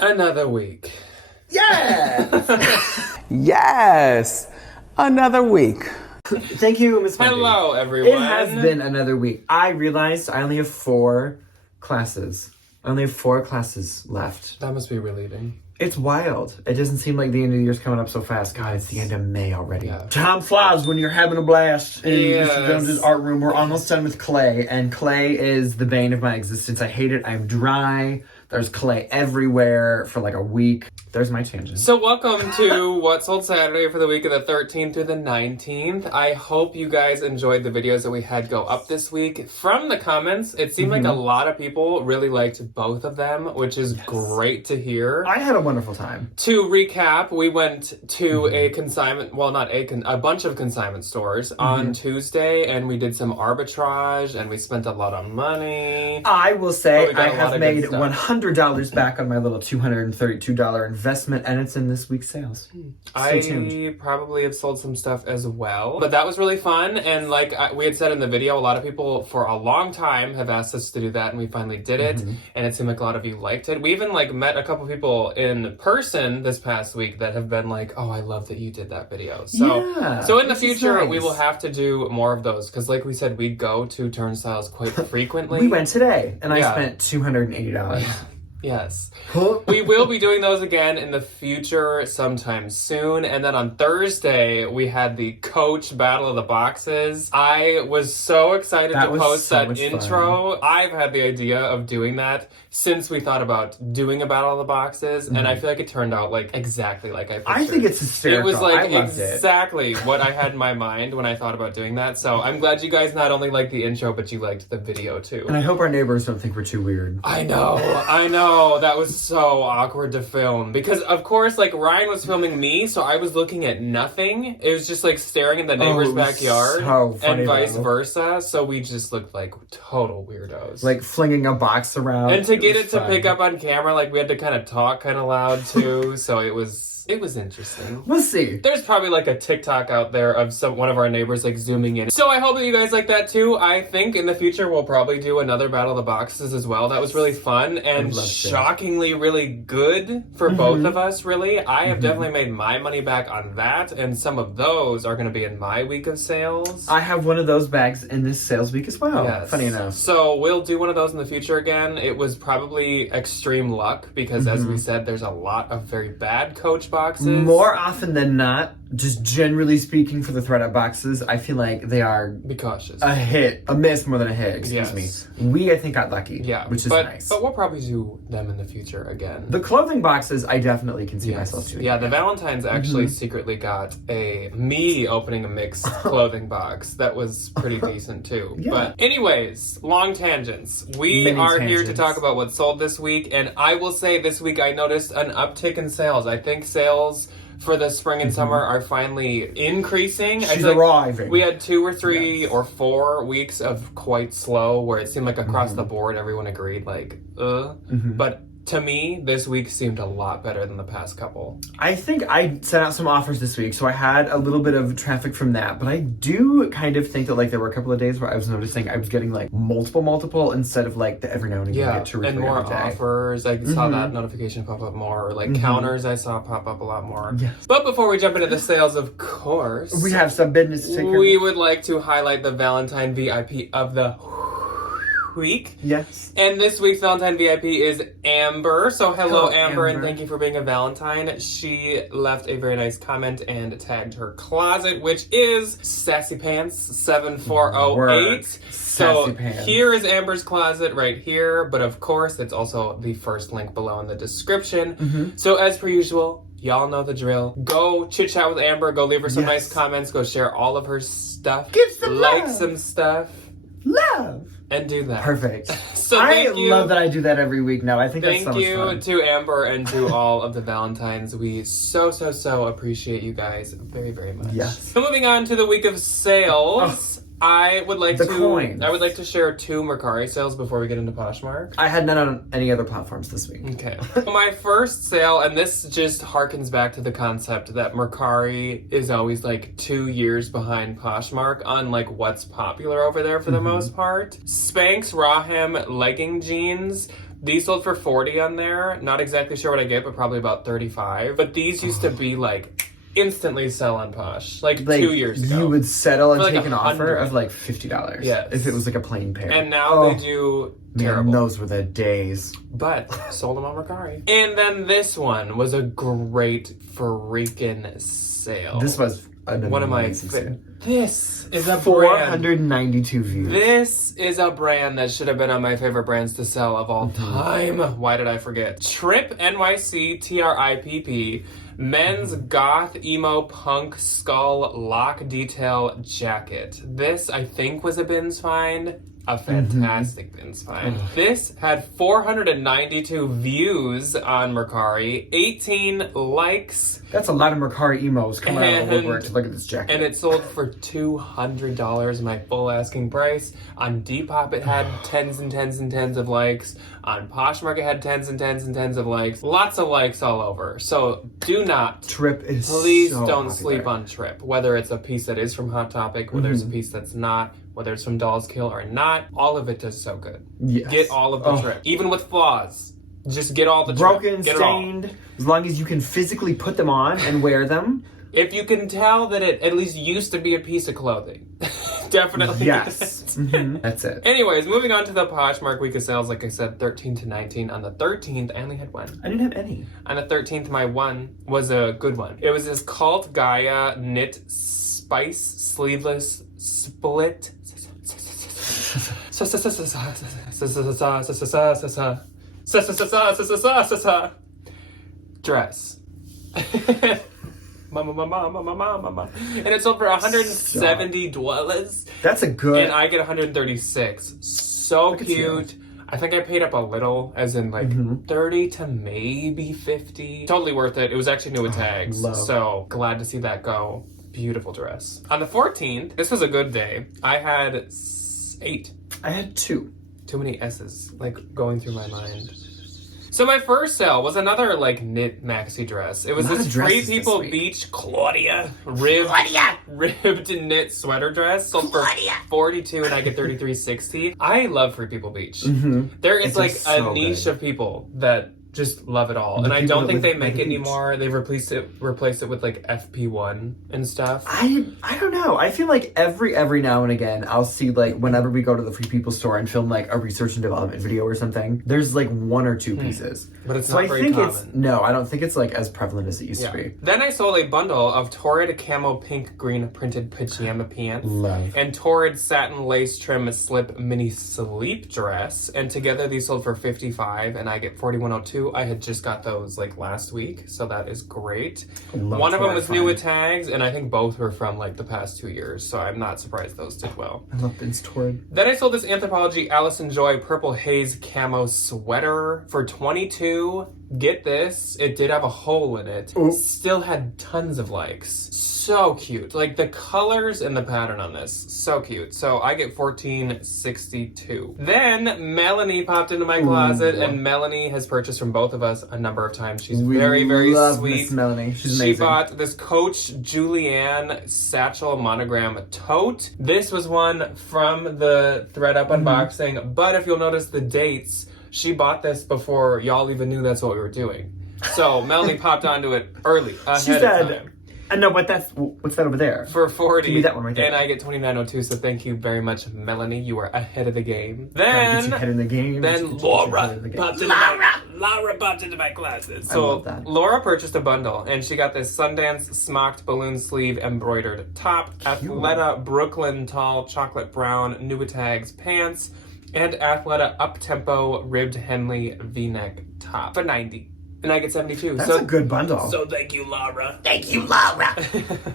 Another week. Yes! Yes! Another week. Thank you, Miss Wendy. Hello, everyone. It has been another week. I realized I only have 4 classes. I only have 4 classes left. That must be relieving. It's wild. It doesn't seem like the end of the year's coming up so fast. God, it's the end of May already. Yeah. Time flies when you're having a blast in Yes. Mr. Jones's art room. We're almost done with clay, and clay is the bane of my existence. I hate it. I'm dry. There's clay everywhere for like a week. There's my tangent. So welcome to What Sold Saturday for the week of the 13th through the 19th. I hope you guys enjoyed the videos that we had go up this week. From the comments, it seemed like a lot of people really liked both of them, which is great to hear. I had a wonderful time. To recap, we went to a consignment, well, not a bunch of consignment stores on Tuesday, and we did some arbitrage, and we spent a lot of money. I will say we got I a lot have of made good stuff. $100 back on my little $232 investment, and it's in this week's sales. Stay tuned. I probably have sold some stuff as well, but that was really fun. And like we had said in the video, a lot of people for a long time have asked us to do that, and we finally did it. And it seemed like a lot of you liked it. We even like met a couple people in person this past week that have been like, "Oh, I love that you did that video." So in the future, we will have to do more of those because, like we said, we go to turnstiles quite frequently. We went today, and I Yeah. spent $280. Yes. We will be doing those again in the future sometime soon. And then on Thursday, we had the Coach Battle of the Boxes. I was so excited That to was post so that much intro. I've had the idea of doing that since we thought about doing a Battle of the Boxes. And I feel like it turned out like exactly like I pictured. I think it's hysterical. It was like I loved exactly what I had in my mind when I thought about doing that. So I'm glad you guys not only liked the intro, but you liked the video too. And I hope our neighbors don't think we're too weird. I know. That was so awkward to film. Because, of course, like, Ryan was filming me, so I was looking at nothing. It was just, like, staring in the neighbor's it was backyard. so funny, and vice though. versa. So we just looked like total weirdos. Like flinging a box around. And to get was it to fun. pick up on camera, like, we had to kind of talk kind of loud, too. So it was interesting. We'll see. There's probably like a TikTok out there of one of our neighbors like zooming in. So I hope that you guys like that too. I think in the future we'll probably do another Battle of the Boxes as well. That was really fun and shockingly really good for both of us, really. I have definitely made my money back on that, and some of those are going to be in my week of sales. I have one of those bags in this sales week as well. Yes. Funny enough. So we'll do one of those in the future again. It was probably extreme luck because as we said, there's a lot of very bad Coach boxes. More often than not, just generally speaking for the thread-up boxes, I feel like they are Be cautious. a miss more than a hit, excuse me. We, I think, got lucky, which is nice. But we'll probably do them in the future again. The clothing boxes, I definitely can see myself doing. Yeah, the Valentines actually secretly got me opening a mixed clothing box. That was pretty decent too. Yeah. But anyways, long tangents. We Many are here to tangents. talk about what sold this week, and I will say this week I noticed an uptick in sales. I think sales for the spring and summer are finally increasing. She's arriving. We had 2 or 3 or 4 weeks of quite slow where it seemed like across the board everyone agreed like, But to me, this week seemed a lot better than the past couple. I think I sent out some offers this week, so I had a little bit of traffic from that. But I do kind of think that like there were a couple of days where I was noticing I was getting like multiple instead of like the every now and again you get 2 or 3 and more every day. offers. I saw that notification pop up more. Or like counters I saw pop up a lot more. Yes. But before we jump into the sales, of course, We have some business to take care of. we would like to highlight the Valentine VIP of the week. Yes. And this week's Valentine VIP is Amber. So hello, Hello, Amber, and Amber. thank you for being a Valentine. She left a very nice comment and tagged her closet, which is Sassy Pants 7408. Word. So Sassy Pants. here is Amber's closet right here, but of course it's also the first link below in the description. So as per usual, y'all know the drill. Go chit chat with Amber, go leave her some nice comments, go share all of her stuff, Give some like love. some stuff, Love. and do that. Perfect. So I thank you. love that I do that every week now. I think that's so Thank much you fun. to Amber and to all of the Valentines. We so appreciate you guys very, very much. Yes. So moving on to the week of sales. I would like The coins. I would like to share 2 Mercari sales before we get into Poshmark. I had none on any other platforms this week. Okay. My first sale, and this just harkens back to the concept that Mercari is always like 2 years behind Poshmark on like what's popular over there for the most part. Spanx Rahem legging jeans These sold for $40 on there. Not exactly sure what I get, but probably about $35. But these used to be like instantly sell on Posh, like 2 years ago. You would settle and For, like, take an offer $100. of like $50. Yes. If it was like a plain pair. And now they do terrible. Man, those were the days. But sold them on Mercari. And then this one was a great freaking sale. This was one of my This is a brand. 492 views. This is a brand that should have been on my favorite brands to sell of all time. Why did I forget? Trip NYC TRIPP men's goth emo punk skull lock detail jacket. This I think was a bins find. A fantastic bins find. This had 492 views on Mercari, 18 likes. That's a lot of Mercari emos coming out of the woodwork to look at this jacket. And it sold for $200, my full asking price. On Depop it had tens and tens and tens of likes. On Poshmark it had tens and tens and tens of likes. Lots of likes all over. So do not. Trip is Please so don't popular. sleep on Trip. Whether it's a piece that is from Hot Topic, whether it's a piece that's not, whether it's from Dolls Kill or not, all of it does so good. Yes. Get all of the Trip. Even with flaws. Just get all the Broken, Trip. Get it all. stained, as long as you can physically put them on and wear them. If you can tell that it at least used to be a piece of clothing. Definitely. Yes. That's it. Anyways, moving on to the Poshmark week of sales, like I said, 13 to 19. On the 13th, I only had one. I didn't have any. On the 13th, my one was a good one. It was this Cult Gaia knit spice sleeveless split dress. Mama. And it sold for $170. That's a good. And I get 136. So cute. I think I paid up a little, as in like 30 to maybe 50. Totally worth it. It was actually new with tags. So glad to see that go. Beautiful dress. On the 14th, this was a good day. I had 8. I had 2. Too many S's, like, going through my mind. So my first sale was another, like, knit maxi dress. It was this Free People Beach Claudia ribbed knit sweater dress. Sold for $42 and I get $33.60. I love Free People Beach. There is, like, a niche of people that just love it all. And I don't think they make it anymore. They've replaced it with like FP1 and stuff. I don't know. I feel like every now and again I'll see, like, whenever we go to the Free People store and film like a research and development video or something, there's like 1 or 2 pieces. But it's so not I very think common. I don't think it's like as prevalent as it used to be. Then I sold a bundle of Torrid camo pink green printed pajama pants. Love. And Torrid satin lace trim slip mini sleep dress. And together these sold for $55 and I get $41.02. I had just got those like last week, so that is great. One of them was new with tags, and I think both were from like the past 2 years, so I'm not surprised those did well. I love Vince Torrid. Then I sold this Anthropologie Allison Joy purple haze camo sweater for $22. Get this, it did have a hole in it. Ooh. Still had tons of likes. So cute. Like the colors and the pattern on this, so cute. So I get $14.62. Then Melanie popped into my closet, and Melanie has purchased from both of us a number of times. She's very, very love sweet. Miss Melanie. She's amazing. She bought this Coach Julianne satchel monogram tote. This was one from the ThredUp unboxing, but if you'll notice the dates, she bought this before y'all even knew that's what we were doing. So Melanie popped onto it early, ahead of time. I know, but what's that over there? For $40. Give me that one right there. And I get $29.02, so thank you very much, Melanie. You are ahead of the game. Get your head in the game. Then Laura popped into my classes. So I love that. Laura purchased a bundle, and she got this Sundance smocked balloon sleeve embroidered top, Athleta Brooklyn tall chocolate brown new tags pants, and Athleta up-tempo ribbed Henley v-neck top for $90. And I get $72. That's a good bundle. So thank you, Laura. Thank you, Laura.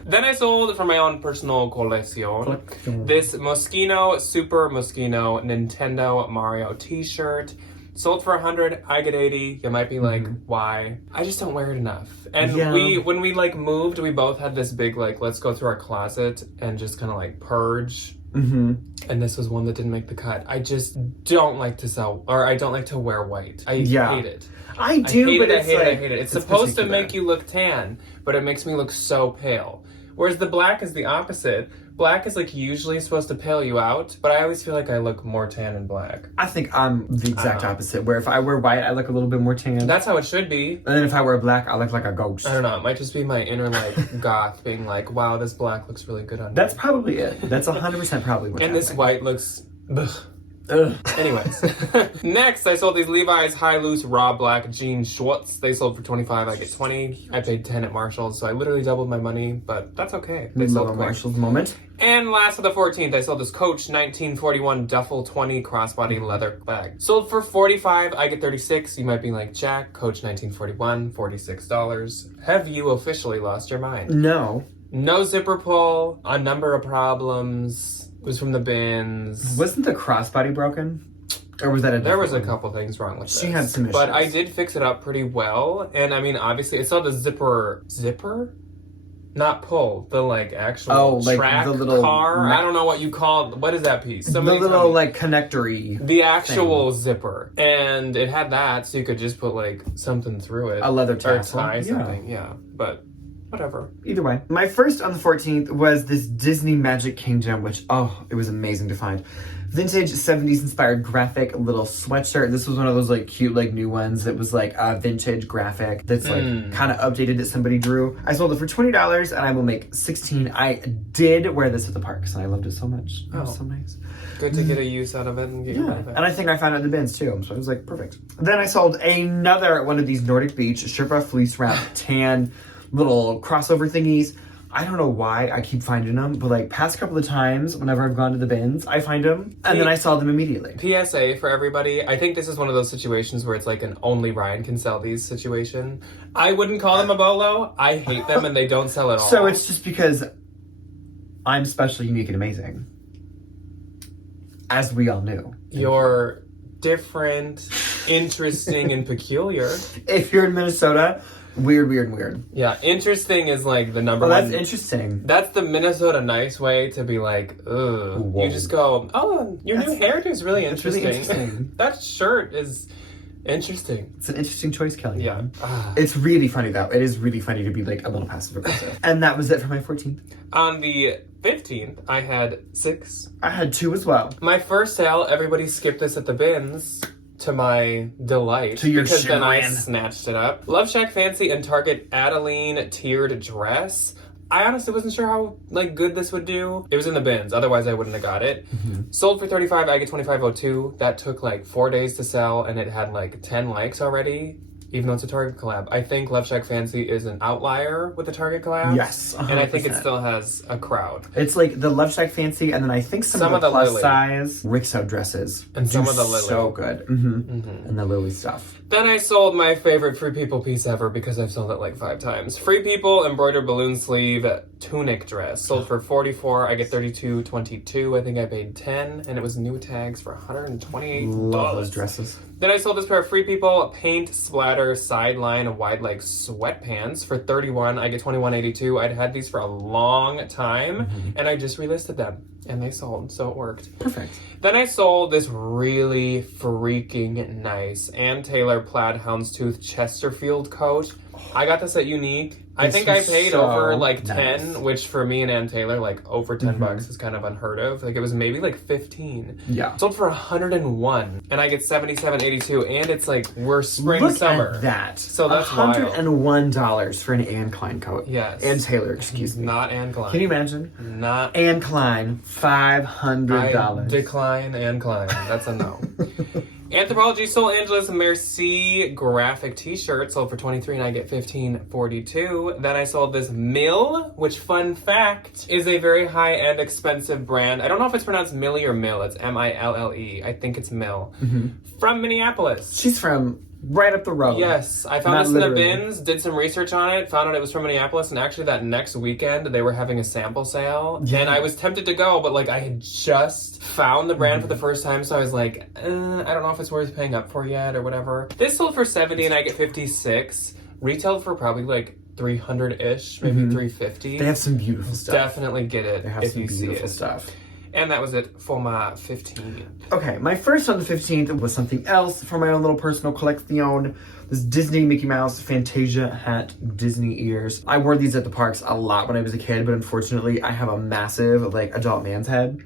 Then I sold for my own personal colección this Moschino Super Moschino Nintendo Mario t-shirt. Sold for $100. I get $80. You might be like, why? I just don't wear it enough. And when we like moved, we both had this big like, let's go through our closet and just kind of like purge. And this was one that didn't make the cut. I just don't like to I don't like to wear white. I hate it. I do, but it's I hate it. It's supposed to make you look tan, but it makes me look so pale. Whereas the black is the opposite. Black is like usually supposed to pale you out, but I always feel like I look more tan in black. I think I'm the exact opposite, where if I wear white, I look a little bit more tan. That's how it should be. And then if I wear black, I look like a ghost. I don't know, it might just be my inner like goth being like, wow, this black looks really good on me. That's probably it. That's 100% probably what's And this happening. white looks... Ugh. Ugh. Anyways, next I sold these Levi's high loose raw black jean shorts. They sold for $25, I get $20. I paid $10 at Marshall's, so I literally doubled my money, but that's okay. They sold quick. Marshall's moment. And last of the 14th, I sold this Coach 1941 duffel 20 crossbody leather bag. Sold for $45, I get $36. You might be like, Jack, Coach 1941, $46. Have you officially lost your mind? No. No zipper pull, a number of problems. It was from the bins. Wasn't the crossbody broken? Or was that a There was a different one? couple things wrong with this. She had some issues. But I did fix it up pretty well. And I mean, obviously, it's all the zipper? Not pull. The like actual track the little car. I don't know what you call it. What is that piece? Somebody the little like connectory. The actual zipper. And it had that, so you could just put like something through it. A leather Or tassel. tie something, yeah. But whatever. Either way. My first on the 14th was this Disney Magic Kingdom, which, it was amazing to find. Vintage 70s inspired graphic little sweatshirt. This was one of those like cute like new ones that was like a vintage graphic that's like kind of updated that somebody drew. I sold it for $20 and I will make $16. I did wear this at the parks and I loved it so much. It was so nice. Good to get a use out of it and get your money back. And I think I found it in the bins too, so I was like, perfect. Then I sold another one of these Nordic Beach Sherpa fleece wrap tan little crossover thingies. I don't know why I keep finding them, but like past couple of times, whenever I've gone to the bins, I find them and then I saw them immediately. PSA for everybody. I think this is one of those situations where it's like an only Ryan can sell these situation. I wouldn't call them a bolo. I hate them and they don't sell at all. So it's just because I'm special, unique, and amazing. As we all knew. You're different, interesting, and peculiar. If you're in Minnesota, weird. Yeah, interesting is like the number one. one. That's interesting. That's the Minnesota nice way to be like, ugh. Whoa. You just go, oh, your new hairdo is really That's interesting. really interesting. That shirt is interesting. It's an interesting choice, Kelly. Yeah. It's really funny though. It is really funny to be like a little passive aggressive. And that was it for my 14th. On the 15th, I had 6. I had 2 as well. My first sale, everybody skipped this at the bins. To my delight. To your because chagrin. then I snatched it up. Love Shack Fancy and Target Adeline tiered dress. I honestly wasn't sure how like good this would do. It was in the bins, otherwise I wouldn't have got it. Sold for $35, I get $25.02. That took like 4 days to sell and it had like 10 likes already. Even though it's a Target collab. I think Love Shack Fancy is an outlier with the Target collab. Yes, 100%. And I think it still has a crowd. It's like the Love Shack Fancy, and then I think some of the plus Lily. size Rixo dresses. And some of the Lily. So good. And the Lily stuff. Then I sold my favorite Free People piece ever because I've sold it like 5 times. Free People embroidered balloon sleeve tunic dress. Sold for $44, I get $32.22. I think I paid $10, and it was new tags for $128. Love those dresses. Then I sold this pair of Free People paint splatter sideline wide leg sweatpants for $31. I get $21.82. I'd had these for a long time, and I just relisted them, and they sold, so it worked. Perfect. Then I sold this really freaking nice Ann Taylor plaid houndstooth Chesterfield coat. I got this at Unique. I think I paid over like 10, which for me and Ann Taylor, like over 10 bucks is kind of unheard of. Like it was maybe like 15. Yeah. Sold for 101, and I get 77.82, and it's like we're spring summer. At that. So that's wild. $101 for an Anne Klein coat. Yes. Ann Taylor, excuse me. Not Anne Klein. Can you imagine? Not Anne Klein, $500. I decline Anne Klein. That's a no. Anthropologie Sol Angeles Merci graphic t-shirt sold for $23 and I get $15.42. Then I sold this Mill, which fun fact is a very high-end expensive brand. I don't know if it's pronounced Millie or Mill. It's M-I-L-L-E. I think it's Mill. From Minneapolis. She's from right up the road. Yes, I found Not this in the literally. bins, did some research on it, found out it was from Minneapolis, and actually that next weekend they were having a sample sale. Yeah. And I was tempted to go, but like I had just found the brand for the first time, so I was like, I don't know if it's worth paying up for yet or whatever. This sold for $70 and I get $56. Retailed for probably like $300-ish, maybe $350. They have some beautiful stuff. Definitely get it They have if some you see beautiful it. stuff. And that was it for my 15. Okay, my first on the 15th was something else for my own little personal collection. This Disney Mickey Mouse Fantasia hat, Disney ears. I wore these at the parks a lot when I was a kid, but unfortunately I have a massive like adult man's head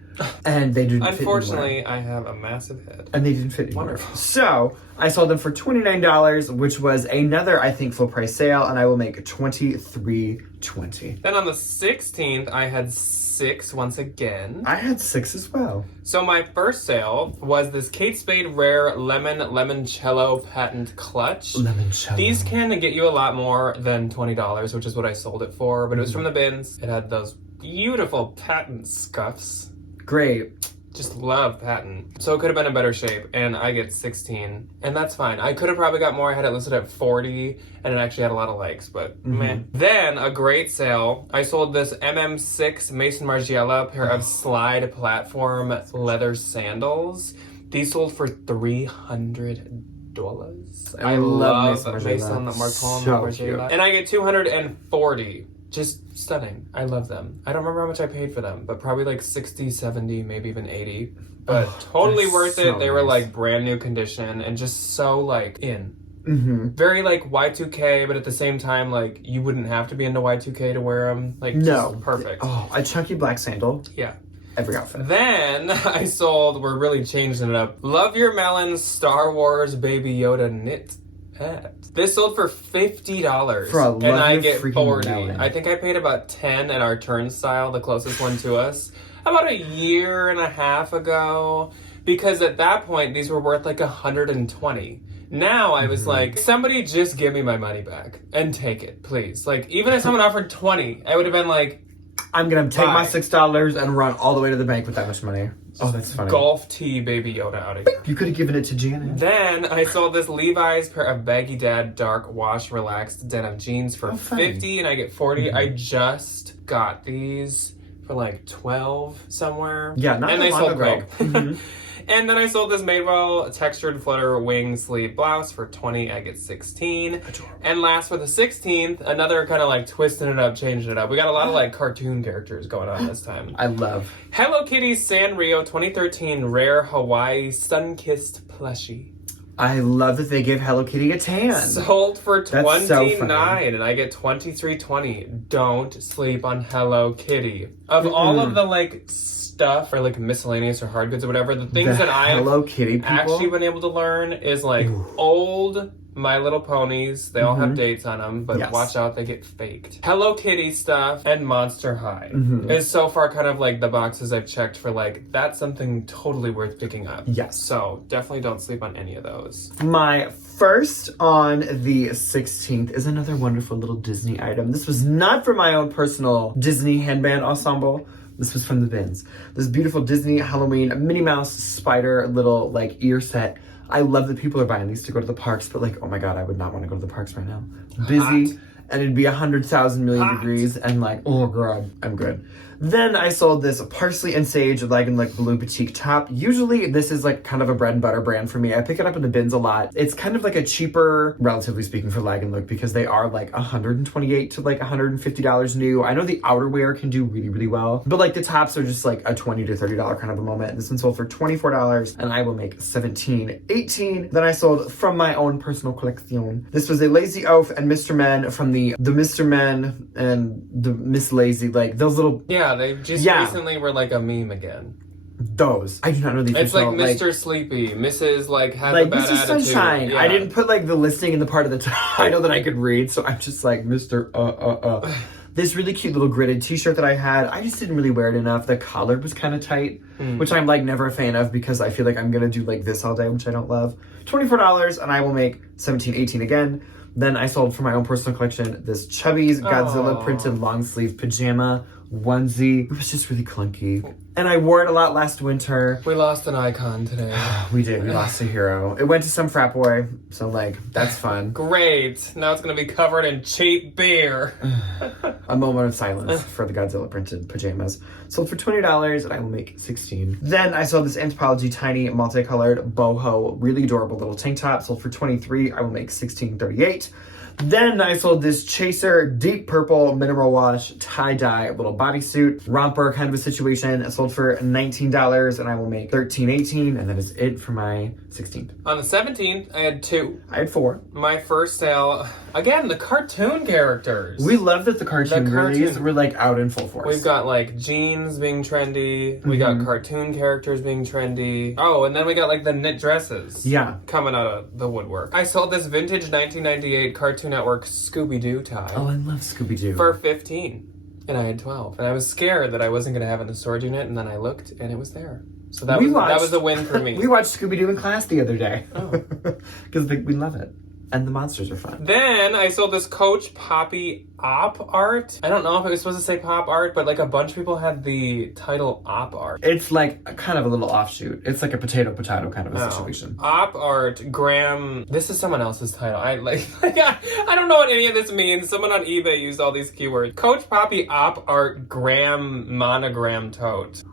and they didn't fit Unfortunately, I have a massive head. and they didn't fit anymore. Wonderful. So I sold them for $29, which was another, I think, full price sale, and I will make $23.20. Then on the 16th, I had 6 once again. I had 6 as well. So my first sale was this Kate Spade Rare Limoncello Patent Clutch. Limoncello. These can get you a lot more than $20, which is what I sold it for, but it was from the bins. It had those beautiful patent scuffs. Great. Just love patent. So it could have been in better shape, and I get 16, and that's fine. I could have probably got more. I had it listed at 40, and it actually had a lot of likes, but meh. Then, a great sale. I sold this MM6 Mason Margiela pair of slide platform leather sandals. These sold for $300. I love Mason Margiela. And I get 240. Just stunning. I love them. I don't remember how much I paid for them, but probably like 60, 70, maybe even 80. But totally worth it. They were like brand new condition and just so like in. Very like Y2K, but at the same time, like you wouldn't have to be into Y2K to wear them. Like, no. Just perfect. Oh, a chunky black sandal. Yeah. Every outfit. Then I sold, we're really changing it up, Love Your Melons Star Wars Baby Yoda knit hat. This sold for $50 for a and I get 40. Melon. I think I paid about 10 at our turnstile, the closest one to us, about a year and a half ago. Because at that point, these were worth like 120. Now I was like, somebody just give me my money back and take it, please. Like, even if someone offered 20, I would have been like, I'm gonna take my $6 and run all the way to the bank with that much money. Oh, that's funny. Golf tee Baby Yoda out of here. You could have given it to Janet. Then I sold this Levi's pair of Baggy Dad dark wash relaxed denim jeans for $50 and I get $40. I just got these for like $12 somewhere. Yeah, not and that they long sold ago. quick. And then I sold this Madewell textured flutter wing sleeve blouse for $20. I get $16. Adorable. And last for the 16th, another kind of like twisting it up, changing it up. We got a lot of like cartoon characters going on this time. I love Hello Kitty Sanrio 2013 Rare Hawaii Sun-Kissed Plushie. I love that they gave Hello Kitty a tan. Sold for $29 so and I get $23.20. Don't sleep on Hello Kitty. Of all of the like stuff or like miscellaneous or hard goods or whatever, the things that I've Hello Kitty people actually been able to learn is like old My Little Ponies. They all have dates on them, but watch out, they get faked. Hello Kitty stuff and Monster High is so far kind of like the boxes I've checked for like, that's something totally worth picking up. Yes. So definitely don't sleep on any of those. My first on the 16th is another wonderful little Disney item. This was not for my own personal Disney handband ensemble. This was from the bins. This beautiful Disney Halloween Minnie Mouse spider little like ear set. I love that people are buying these to go to the parks, but like, oh my God, I would not want to go to the parks right now. Busy, and it'd be 100,000 million degrees, and like, oh God, I'm good. Then I sold this Parsley and Sage Lag and like Blue Boutique top. Usually this is like kind of a bread and butter brand for me. I pick it up in the bins a lot. It's kind of like a cheaper, relatively speaking, for Lag and Look because they are like $128 to like $150 new. I know the outerwear can do really, really well, but like the tops are just like a $20 to $30 kind of a moment. This one sold for $24 and I will make $17.18. Then I sold from my own personal collection. This was a Lazy Oaf and Mr. Men from the Mr. Men and the Miss Lazy, like those little... Yeah, they just recently were like a meme again. Those. I do not know the It's official, like Mr. Sleepy, Mrs. like had like a bad Mrs. attitude. Sunshine. Yeah. I didn't put like the listing in the part of the title that I could read, so I'm just like Mr. This really cute little gridded t-shirt that I had, I just didn't really wear it enough. The collar was kind of tight, which I'm like never a fan of because I feel like I'm gonna do like this all day, which I don't love. $24 and I will make $17.18 again. Then I sold for my own personal collection this Chubby's Godzilla printed long sleeve pajama onesie. It was just really clunky. And I wore it a lot last winter. We lost an icon today. We did. We lost a hero. It went to some frat boy, so like, that's fun. Great. Now it's going to be covered in cheap beer. A moment of silence for the Godzilla printed pajamas. Sold for $20 and I will make $16. Then I sold this Anthropologie tiny multicolored boho, really adorable little tank top. Sold for $23. I will make $16.38. Then I sold this Chaser deep purple mineral wash tie-dye little bodysuit romper kind of a situation. It sold sold for $19, and I will make $13.18, and that is it for my 16th. On the 17th, I had 2. I had 4. My first sale, again, the cartoon characters. We love that the cartoon release were like out in full force. We've got like jeans being trendy. We got cartoon characters being trendy. Oh, and then we got like the knit dresses. Yeah. Coming out of the woodwork. I sold this vintage 1998 Cartoon Network Scooby-Doo tie. Oh, I love Scooby-Doo. For 15. And I had 12. And I was scared that I wasn't going to have it in the storage unit, and then I looked and it was there. So that was a win for me. We watched Scooby-Doo in class the other day. Oh. Because we love it. And the monsters are fun. Then I sold this Coach Poppy Op art. I don't know if it was supposed to say pop art, but like a bunch of people had the title Op art. It's like kind of a little offshoot. It's like a potato kind of a situation. Op art, Graham. This is someone else's title. I don't know what any of this means. Someone on eBay used all these keywords. Coach Poppy Op art, Graham monogram tote.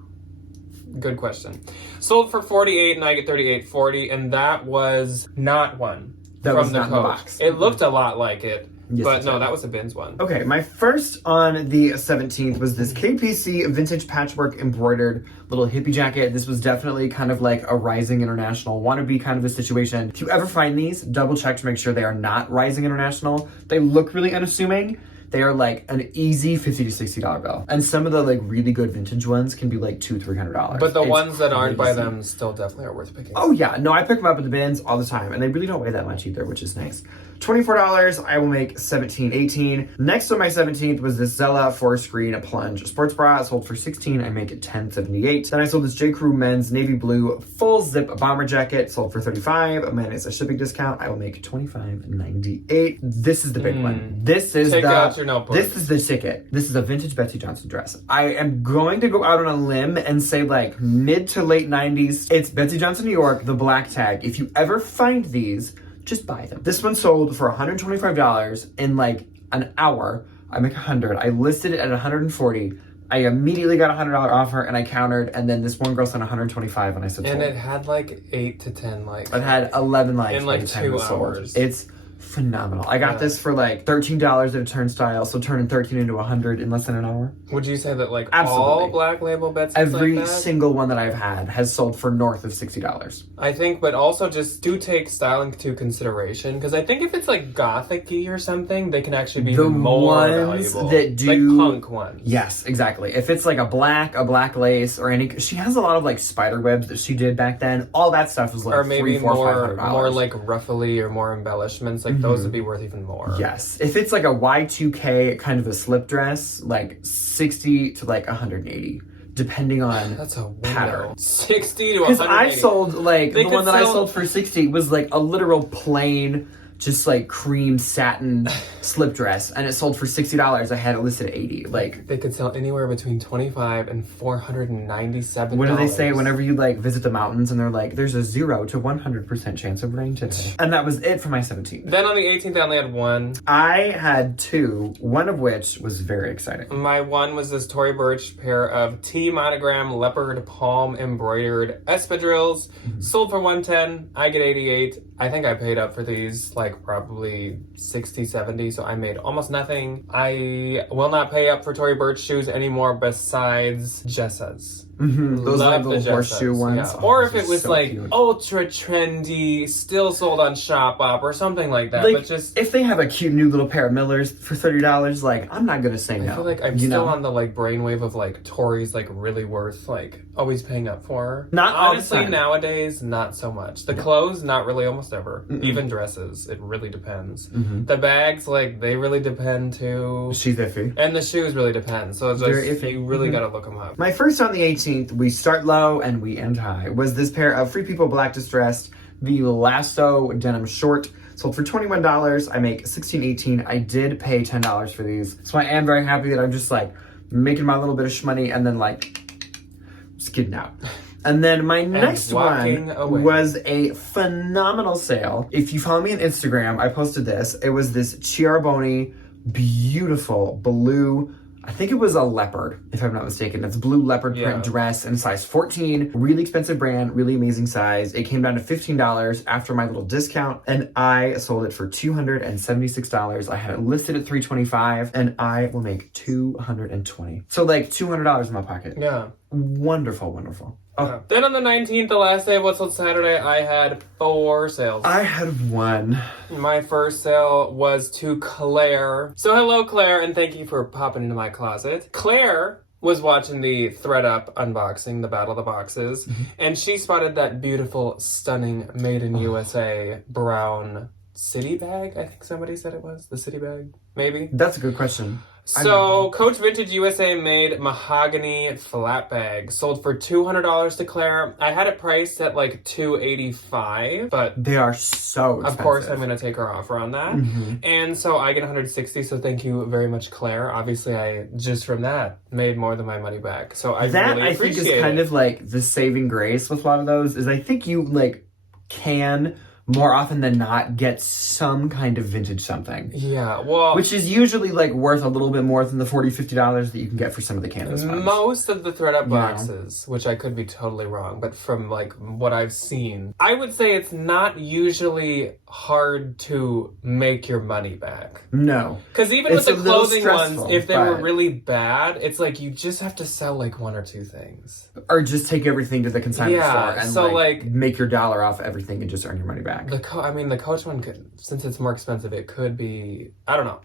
Good question. Sold for $48 and I get $38.40, and that was not one. That from was the not in the Coach. box. It looked a lot like it. Yes, but no, that was a bins one. Okay, my first on the 17th was this KPC vintage patchwork embroidered little hippie jacket. This was definitely kind of like a Rising International wannabe kind of a situation. If you ever find these, double check to make sure they are not Rising International. They look really unassuming. They are like an easy $50 to $60 bill. And some of the like really good vintage ones can be like $200-$300. But the ones that aren't by them still definitely are worth picking. Oh yeah, no, I pick them up at the bins all the time, and they really don't weigh that much either, which is nice. $24, I will make $17.18. Next on my 17th was this Zella 4-screen plunge sports bra. Sold for $16, I make it $10.78. Then I sold this J. Crew men's navy blue full zip bomber jacket. Sold for $35, minus a shipping discount, I will make $25.98. This is the big one. This is Take out your notebook. This is the ticket. This is a vintage Betsy Johnson dress. I am going to go out on a limb and say like mid to late 90s. It's Betsy Johnson New York, the black tag. If you ever find these, just buy them. This one sold for $125 in like an hour. I make $100. I listed it at $140. I immediately got a $100 offer and I countered, and then this one girl sent $125 and I said and sold. it had like 8 to 10 likes. It had 11 likes in by like the time 2 it sold. hours. It's phenomenal. I got this for like $13 at a turnstile, so turning 13 into 100 in less than an hour. Would you say that like Absolutely. all black label Betsy Every like that? single one that I've had has sold for north of $60. I think, but also just do take style into consideration, because I think if it's like gothic-y or something, they can actually be The even more ones valuable. that do- like punk ones. Yes, exactly. If it's like a black lace, or any, she has a lot of like spider webs that she did back then. All that stuff was like Or maybe $300, $400, more like ruffly or more embellishments. Like those would be worth even more. Yes. If it's like a Y2K kind of a slip dress, like 60 to like 180, depending on That's a pattern. window. 60 to 180. Because I sold like They the could one that I sell- sold for 60 was like a literal plain, just like cream satin slip dress, and it sold for $60. I had it listed at 80. Like, They could sell anywhere between $25 and $497. what do they say whenever you like visit the mountains and they're like, there's a 0 to 100% chance of rain today? And that was it for my 17th. Then on the 18th, I only had one. I had 2, one of which was very exciting. My one was this Tory Burch pair of T monogram leopard palm embroidered espadrilles. Sold for $110. I get $88. I think I paid up for these like probably $60, $70, so I made almost nothing. I will not pay up for Tory Burch shoes anymore besides Jessa's. Those Love like the little horseshoe Jessas, ones. yeah. Oh, Or if those it are was so like cute. ultra trendy, still sold on Shopbop or something like that. Like, but just if they have a cute new little pair of Millers for $30, like, I'm not gonna say no. I feel like I'm you still know? on the like brainwave of like Tory's like really worth like always paying up for. Not all the honestly time. nowadays, not so much. The clothes, not really, almost ever. Even dresses, it really depends. The bags, like they really depend too. She's iffy. And the shoes really depend. So it's Very just iffy. you really gotta look them up. My first on the 18th, we start low and we end high, was this pair of Free People Black Distressed, the Lasso denim short. Sold for $21. I make $16.18. I did pay $10 for these. So I am very happy that I'm just like making my little bit of shmoney and then like skidding out. And then my next walking one away. was a phenomenal sale. If you follow me on Instagram, I posted this. It was this Chiarboni beautiful blue I think it was a leopard, if I'm not mistaken. It's blue leopard print dress in size 14. Really expensive brand, really amazing size. It came down to $15 after my little discount, and I sold it for $276. I had it listed at $325, and I will make $220. So like $200 in my pocket. Yeah. Wonderful, wonderful. Oh. Then on the 19th, the last day of What's Sold Saturday, I had 4 sales. I had 1. My first sale was to Claire. So hello, Claire, and thank you for popping into my closet. Claire was watching the ThredUp unboxing, the Battle of the Boxes, and she spotted that beautiful, stunning, made in USA brown city bag. I think somebody said it was the city bag, maybe. That's a good question. So, Coach Vintage USA made mahogany flat bag, sold for $200 to Claire. I had it priced at like $285, but they are so expensive. Of course, I'm going to take her offer on that. And so I get $160, so thank you very much, Claire. Obviously, I, just from that, made more than my money back. So I really appreciate it. That, I think, is kind of like the saving grace with a lot of those, is I think you, like, can more often than not get some kind of vintage something. Yeah, well, which is usually like worth a little bit more than the $40, $50 that you can get for some of the canvas ones. Most of the ThredUp boxes, which I could be totally wrong, but from like what I've seen, I would say it's not usually hard to make your money back. No. Because even with the clothing ones, if they were really bad, it's like you just have to sell like 1 or 2 things. Or just take everything to the consignment store and so like make your dollar off everything and just earn your money back. The Coach one could, since it's more expensive, it could be, I don't know.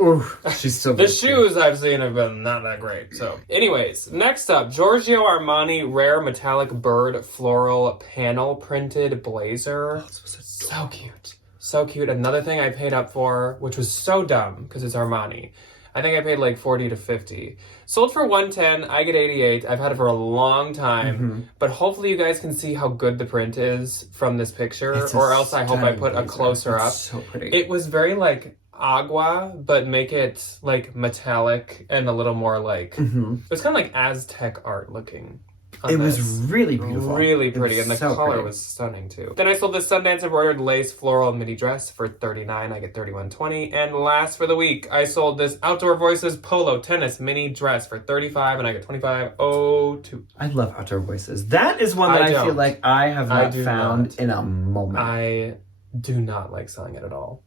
Ooh, she's still the shoes I've seen have been not that great. So, anyways, next up, Giorgio Armani Rare Metallic Bird Floral Panel Printed Blazer. So cute. So cute. Another thing I paid up for, which was so dumb because it's Armani. I think I paid like $40 to $50. Sold for $110. I get $88. I've had it for a long time, but hopefully you guys can see how good the print is from this picture, or else I hope I put a closer up. So pretty. It was very like agua, but make it like metallic and a little more like it was kind of like Aztec art looking. It was really beautiful. Really pretty, and the color was stunning too. Then I sold this Sundance embroidered lace floral midi dress for $39. I get $31.20. And last for the week, I sold this Outdoor Voices polo tennis mini dress for $35, and I get $25.02. I love Outdoor Voices. That is one that I feel like I have not found in a moment. I do not like selling it at all.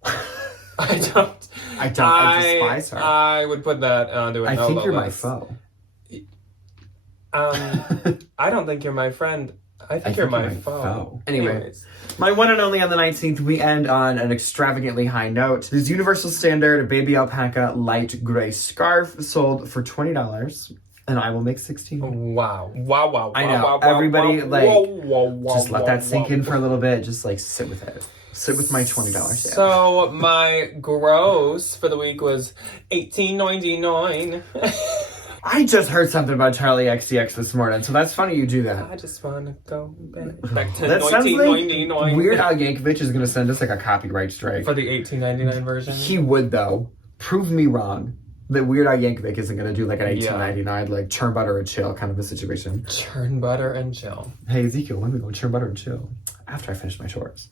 I don't. I despise her. I would put that onto a I think you're my foe. I don't think you're my friend. I think you're my foe. Anyways, my one and only on the 19th, we end on an extravagantly high note. This Universal Standard Baby Alpaca Light Gray Scarf sold for $20. And I will make $16. Wow. I know. Everybody, just let that sink in for a little bit. Just, like, sit with it. Sit with my $20 sale. So, my gross for the week was $18.99. I just heard something about Charlie XCX this morning, so that's funny you do that. I just want to go back to that sounds $19.99. Like Weird Al Yankovic is going to send us, like, a copyright strike. For the $18.99 version? He would, though. Prove me wrong. That Weird Al Yankovic isn't going to do like an $18.99 like churn butter and chill kind of a situation. Churn butter and chill. Hey Ezekiel, when we go churn butter and chill? After I finish my chores.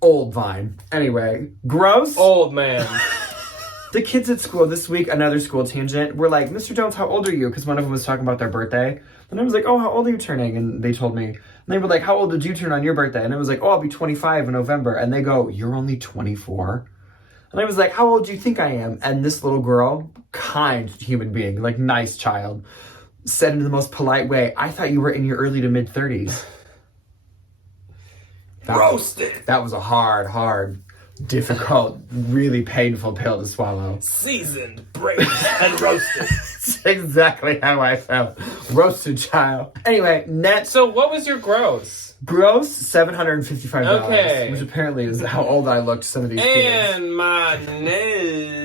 Old Vine. Anyway, gross. Old man. The kids at school this week, another school tangent, were like, Mr. Jones, how old are you? Because one of them was talking about their birthday. And I was like, oh, how old are you turning? And they told me. And they were like, how old did you turn on your birthday? And I was like, oh, I'll be 25 in November. And they go, you're only 24? And I was like, how old do you think I am? And this little girl, kind human being, like nice child, said in the most polite way, I thought you were in your early to mid 30s. Roasted. That was a hard, difficult, really painful pill to swallow. Seasoned, braised, and roasted. That's exactly how I felt. Roasted child. Anyway, net. So what was your gross? Gross, $755. Okay. Which apparently is how old I looked to some of these kids. And my name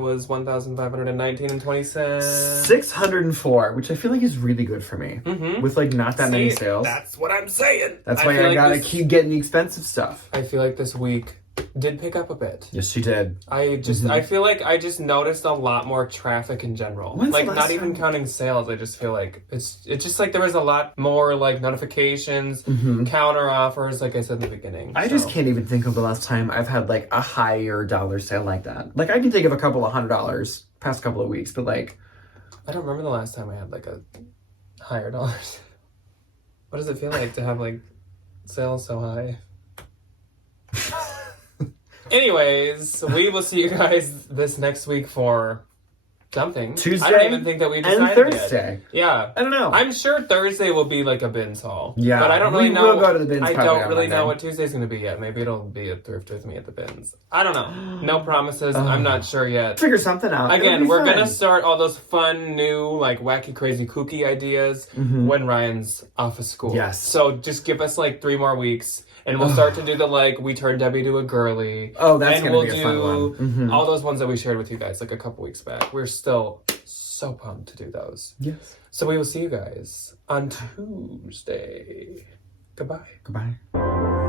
was $1,519.20. 604, which I feel like is really good for me. With like not that many sales. That's what I'm saying. That's why I gotta keep getting the expensive stuff. I feel like this week did pick up a bit. Yes, she did. I feel like I just noticed a lot more traffic in general. When's like the not last even time? counting sales, I just feel like it's just like there was a lot more like notifications, counter offers, like I said in the beginning. I just can't even think of the last time I've had like a higher dollar sale like that. Like I can think of a couple of $100 past couple of weeks, but like I don't remember the last time I had like a higher dollars. What does it feel like to have like sales so high? Anyways, we will see you guys this next week for something. Tuesday I don't even think that we decided and Thursday. Yet. Yeah. I don't know. I'm sure Thursday will be like a bins haul. Yeah, But I don't really we know. will go to the bins I probably don't on really know Monday. what Tuesday's going to be yet. Maybe it'll be a thrift with me at the bins. I don't know. No promises. I'm not sure yet. Figure something out. It'll Again, be we're fun. going to start all those fun, new, like wacky, crazy, kooky ideas when Ryan's off of school. Yes. So just give us like 3 more weeks. And we'll start to do the like we turn Debbie to a girly. Oh, that's and gonna be a fun one. do all those ones that we shared with you guys like a couple weeks back. We're still so pumped to do those. Yes. So we will see you guys on Tuesday. Goodbye. Goodbye.